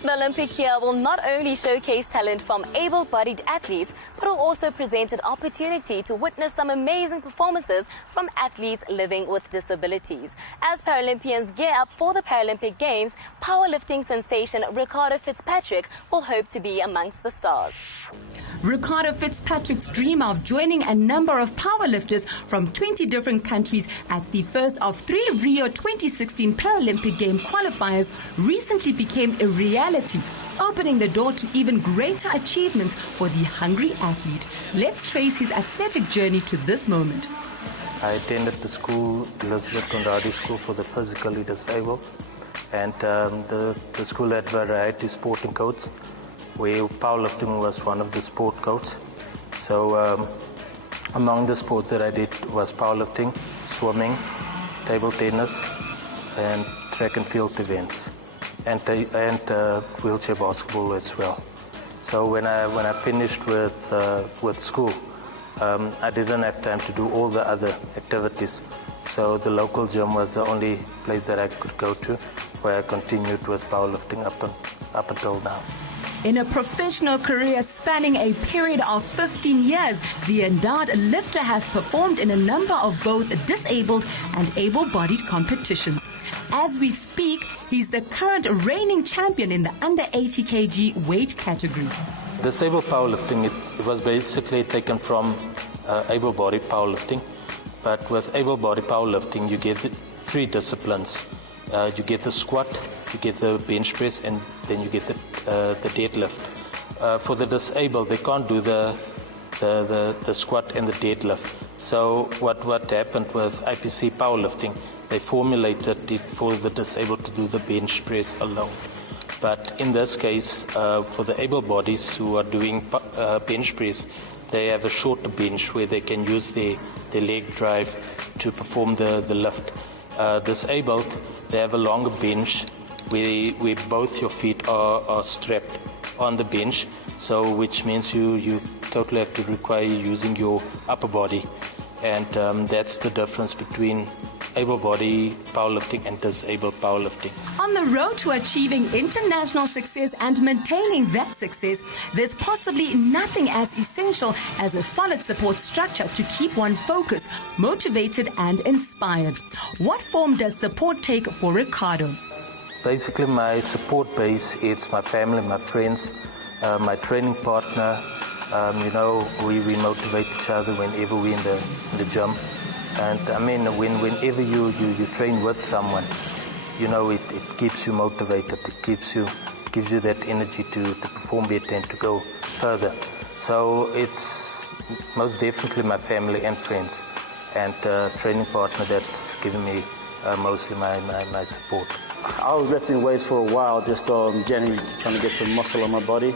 The Olympic year will not only showcase talent from able-bodied athletes, but will also present an opportunity to witness some amazing performances from athletes living with disabilities. As Paralympians gear up for the Paralympic Games, powerlifting sensation Ricardo Fitzpatrick will hope to be amongst the stars. Ricardo Fitzpatrick's dream of joining a number of powerlifters from 20 different countries at the first of 3 Rio 2016 Paralympic Game qualifiers recently became a reality, opening the door to even greater achievements for the hungry athlete. Let's trace his athletic journey to this moment. I attended the school, Elizabeth Conradi School for the physically disabled, and the school had variety sporting codes, where powerlifting was one of the sport codes. So among the sports that I did was powerlifting, swimming, table tennis, and track and field events, and wheelchair basketball as well. So when I finished with school, I didn't have time to do all the other activities. So the local gym was the only place that I could go to, where I continued with powerlifting up until now. In a professional career spanning a period of 15 years, the endowed lifter has performed in a number of both disabled and able-bodied competitions. As we speak, he's the current reigning champion in the under 80 kg weight category. Disabled powerlifting, it was basically taken from able-bodied powerlifting, but with able-bodied powerlifting, you get 3 disciplines. You get the squat, you get the bench press, and then you get the deadlift. For the disabled, they can't do the squat and the deadlift. So what happened with IPC powerlifting, they formulated it for the disabled to do the bench press alone. But in this case, for the able bodies who are doing bench press, they have a shorter bench where they can use their leg drive to perform the lift. Disabled, they have a longer bench where both your feet are strapped on the bench, so which means you totally have to require using your upper body, and that's the difference between able-body powerlifting and disabled powerlifting. On the road to achieving international success and maintaining that success, there's possibly nothing as essential as a solid support structure to keep one focused, motivated and inspired. What form does support take for Ricardo? Basically, my support base, it's my family, my friends, my training partner. We motivate each other whenever we're in the gym. And I mean, whenever you train with someone, it keeps you motivated. It gives you that energy to perform better and to go further. So it's most definitely my family and friends, and training partner that's given me mostly my support. I was lifting weights for a while, just generally trying to get some muscle on my body.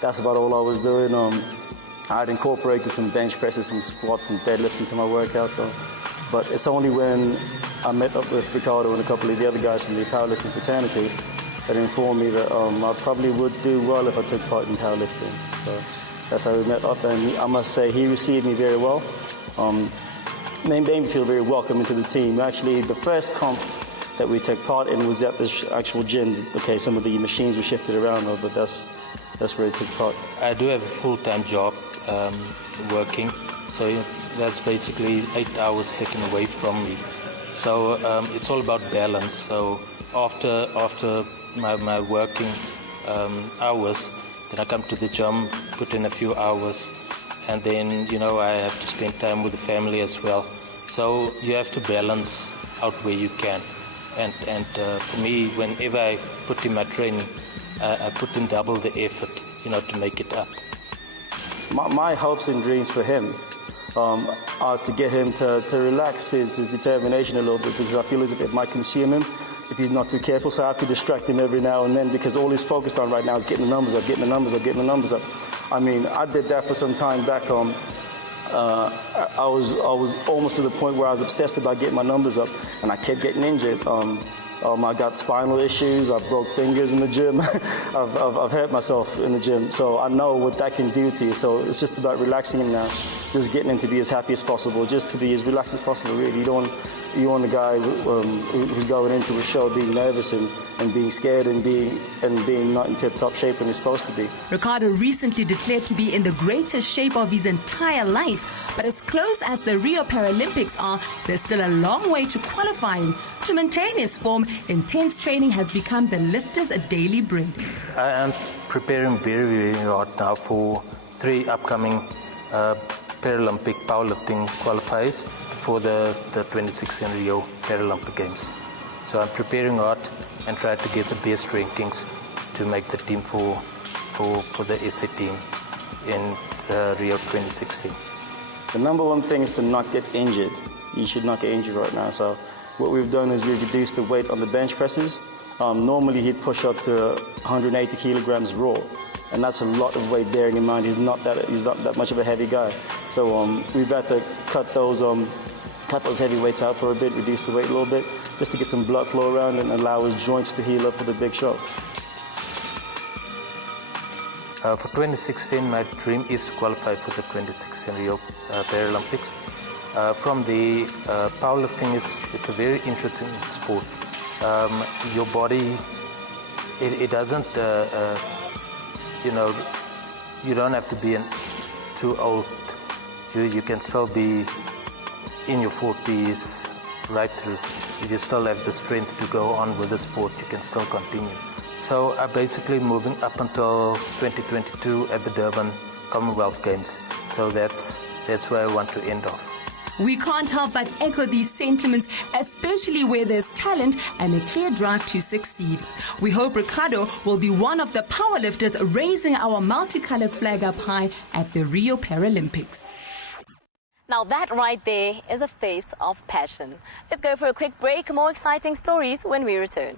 That's about all I was doing. I had incorporated some bench presses, some squats and deadlifts into my workout though. But it's only when I met up with Ricardo and a couple of the other guys from the powerlifting fraternity that informed me that I probably would do well if I took part in powerlifting. So that's how we met up, and I must say he received me very well. Made me feel very welcome into the team. Actually, the first comp that we took part in was at this actual gym. Okay, some of the machines were shifted around, but that's where it took part. I do have a full-time job working, so that's basically 8 hours taken away from me. So it's all about balance. So after my working hours, then I come to the gym, put in a few hours, and then I have to spend time with the family as well. So you have to balance out where you can. And for me, whenever I put in my training, I put in double the effort, to make it up. My hopes and dreams for him are to get him to relax his determination a little bit, because I feel as if it might consume him if he's not too careful. So I have to distract him every now and then, because all he's focused on right now is getting the numbers up, getting the numbers up, getting the numbers up. I mean, I did that for some time back. I was almost to the point where I was obsessed about getting my numbers up, and I kept getting injured. I got spinal issues, I broke fingers in the gym, I've hurt myself in the gym, so I know what that can do to you. So it's just about relaxing him now, just getting him to be as happy as possible, just to be as relaxed as possible, really. You don't you want a guy who's going into a show being nervous and being scared and being not in tip-top shape when he's supposed to be. Ricardo recently declared to be in the greatest shape of his entire life, but as close as the Rio Paralympics are, there's still a long way to qualifying. To maintain his form, intense training has become the lifter's daily bread. I am preparing very, very hard now for 3 upcoming Paralympic powerlifting qualifiers for the 2016 Rio Paralympic Games. So I'm preparing hard and try to get the best rankings to make the team for the SA team in Rio 2016. The number one thing is to not get injured. You should not get injured right now. So what we've done is we've reduced the weight on the bench presses. Normally he'd push up to 180 kilograms raw, and that's a lot of weight bearing in mind he's not that much of a heavy guy. So we've had to cut those heavy weights out for a bit, reduce the weight a little bit, just to get some blood flow around and allow his joints to heal up for the big show. For 2016, my dream is to qualify for the 2016 Rio Paralympics. From the powerlifting, it's a very interesting sport. Your body, it doesn't, you don't have to be too old. You can still be in your 40s right through. If you still have the strength to go on with the sport, you can still continue. So I'm basically moving up until 2022 at the Durban Commonwealth Games. So that's where I want to end off. We can't help but echo these sentiments, especially where there's talent and a clear drive to succeed. We hope Ricardo will be one of the powerlifters raising our multicolored flag up high at the Rio Paralympics. Now that right there is a face of passion. Let's go for a quick break. More exciting stories when we return.